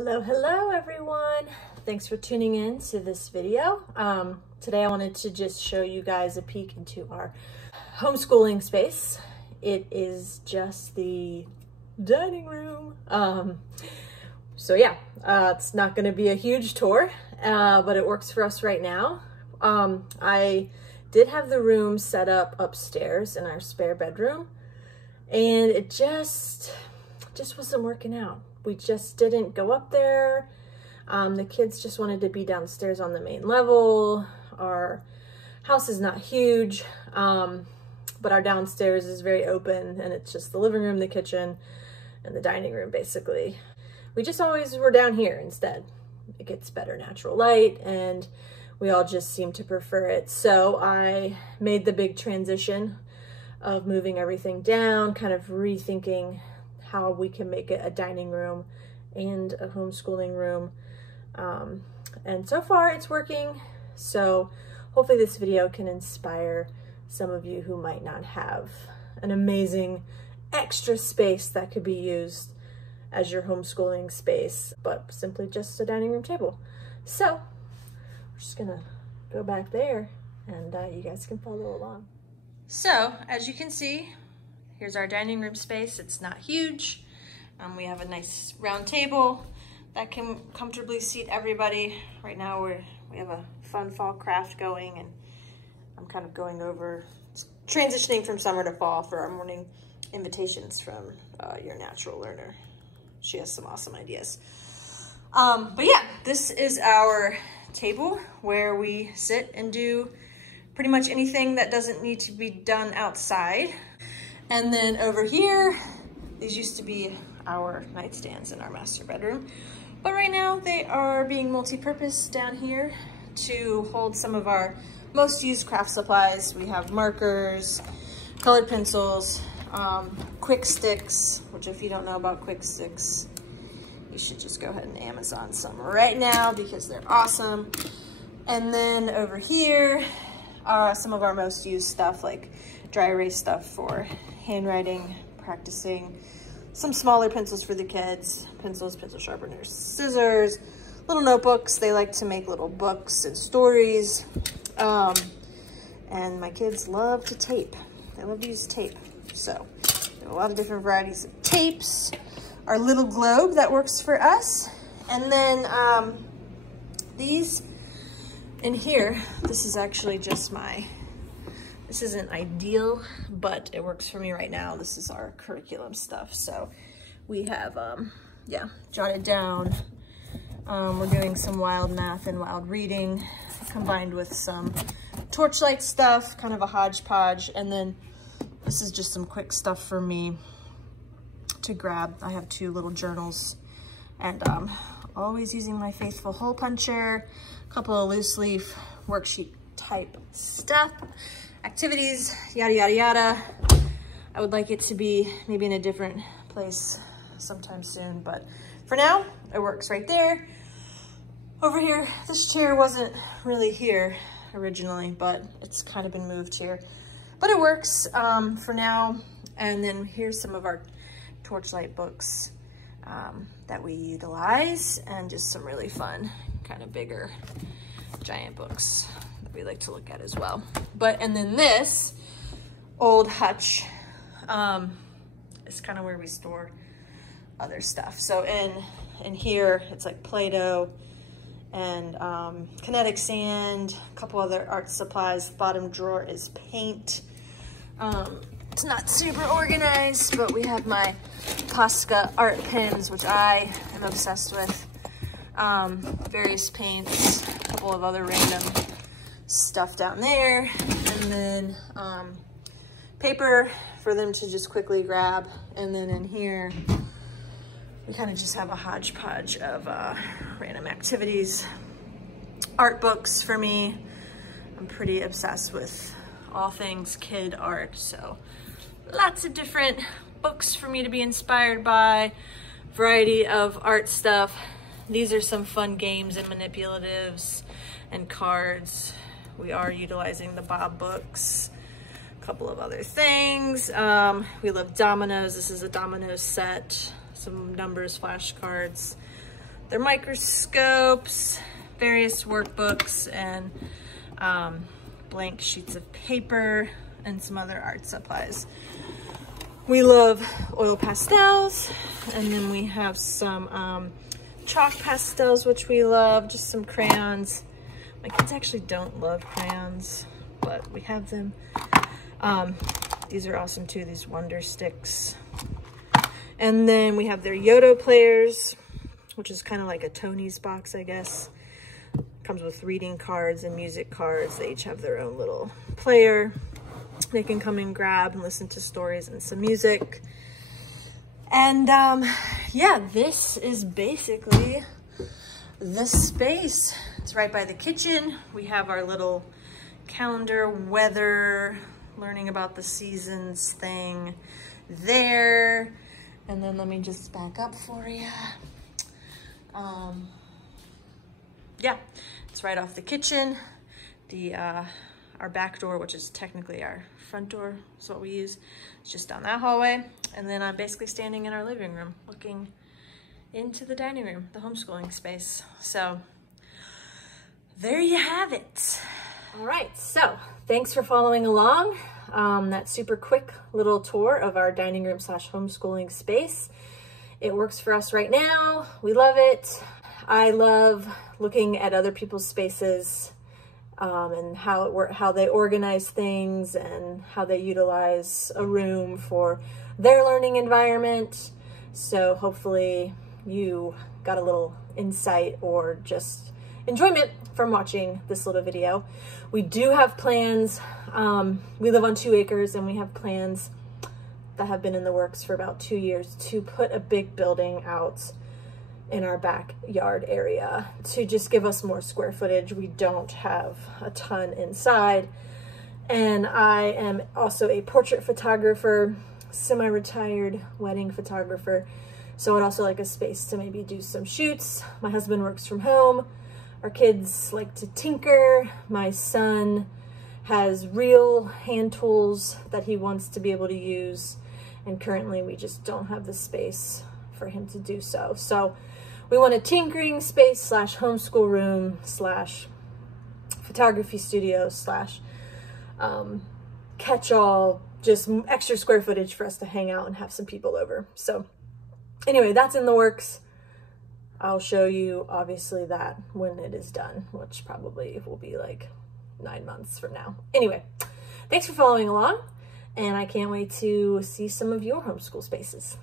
Hello everyone. Thanks for tuning in to this video. Today I wanted to just show you guys a peek into our homeschooling space. It is just the dining room. So yeah, it's not going to be a huge tour, but it works for us right now. I did have the room set up upstairs in our spare bedroom, and it just wasn't working out. We just didn't go up there. The kids just wanted to be downstairs on the main level. Our house is not huge, but our downstairs is very open, and it's just the living room, the kitchen, and the dining room, basically. We just always were down here instead. It gets better natural light, and we all just seem to prefer it. So I made the big transition of moving everything down, kind of rethinking how we can make it a dining room and a homeschooling room. And so far it's working. So hopefully this video can inspire some of you who might not have an amazing extra space that could be used as your homeschooling space, but simply just a dining room table. So we're just gonna go back there and you guys can follow along. So as you can see, here's our dining room space. It's not huge. We have a nice round table that can comfortably seat everybody. Right now we have a fun fall craft going, and I'm kind of going over, transitioning from summer to fall for our morning invitations from your natural learner. She has some awesome ideas. But yeah, this is our table where we sit and do pretty much anything that doesn't need to be done outside. And then over here, these used to be our nightstands in our master bedroom. But right now they are being multi-purpose down here to hold some of our most used craft supplies. We have markers, colored pencils, quick sticks, which if you don't know about quick sticks, you should just go ahead and Amazon some right now because they're awesome. And then over here are some of our most used stuff, like dry erase stuff for handwriting, practicing, some smaller pencils for the kids, pencils, pencil sharpeners, scissors, little notebooks. They like to make little books and stories. And my kids love to tape. They love to use tape. So we have a lot of different varieties of tapes. Our little globe that works for us. And then these in here, this is actually just this isn't ideal, but it works for me right now. This is our curriculum stuff. So we have, jotted down. We're doing some wild math and wild reading combined with some torchlight stuff, kind of a hodgepodge. And then this is just some quick stuff for me to grab. I have two little journals, and always using my faithful hole puncher, a couple of loose leaf worksheet type stuff, activities, yada, yada, yada. I would like it to be maybe in a different place sometime soon, but for now, it works right there. Over here, this chair wasn't really here originally, but it's kind of been moved here. But it works for now. And then here's some of our torchlight books that we utilize, and just some really fun, kind of bigger, giant books that we like to look at as well. And then this old hutch is kind of where we store other stuff. So in here, it's like Play-Doh and kinetic sand, a couple other art supplies. Bottom drawer is paint. It's not super organized, but we have my Posca art pens, which I am obsessed with. Various paints, a couple of other random stuff down there, and then paper for them to just quickly grab. And then in here, we kind of just have a hodgepodge of random activities. Art books for me. I'm pretty obsessed with all things kid art, so lots of different books for me to be inspired by, variety of art stuff. These are some fun games and manipulatives and cards. We are utilizing the Bob books, a couple of other things. We love dominoes. This is a dominoes set, some numbers, flashcards, their microscopes, various workbooks, and blank sheets of paper, and some other art supplies. We love oil pastels, and then we have some chalk pastels, which we love, just some crayons. My kids actually don't love crayons, but we have them. These are awesome too, these Wonder Sticks. And then we have their Yoto players, which is kind of like a Tony's box, I guess. Comes with reading cards and music cards. They each have their own little player. They can come and grab and listen to stories and some music. And yeah, this is basically the space. It's right by the kitchen. We have our little calendar, weather, learning about the seasons thing there. And then let me just back up for you. Yeah, it's right off the kitchen. Our back door, which is technically our front door, is what we use. It's just down that hallway. And then I'm basically standing in our living room, looking into the dining room, the homeschooling space. So there you have it. All right, so thanks for following along. That super quick little tour of our dining room / homeschooling space. It works for us right now. We love it. I love looking at other people's spaces and how they organize things and how they utilize a room for their learning environment. So hopefully you got a little insight or just enjoyment from watching this little video. We do have plans. We live on 2 acres, and we have plans that have been in the works for about 2 years to put a big building out in our backyard area to just give us more square footage. We don't have a ton inside. And I am also a portrait photographer, semi-retired wedding photographer. So I'd also like a space to maybe do some shoots. My husband works from home. Our kids like to tinker. My son has real hand tools that he wants to be able to use. And currently we just don't have the space for him to do so. So we want a tinkering space / homeschool room / photography studio / catch-all, just extra square footage for us to hang out and have some people over. So anyway, that's in the works. I'll show you obviously that when it is done, which probably will be like 9 months from now. Anyway, thanks for following along, and I can't wait to see some of your homeschool spaces.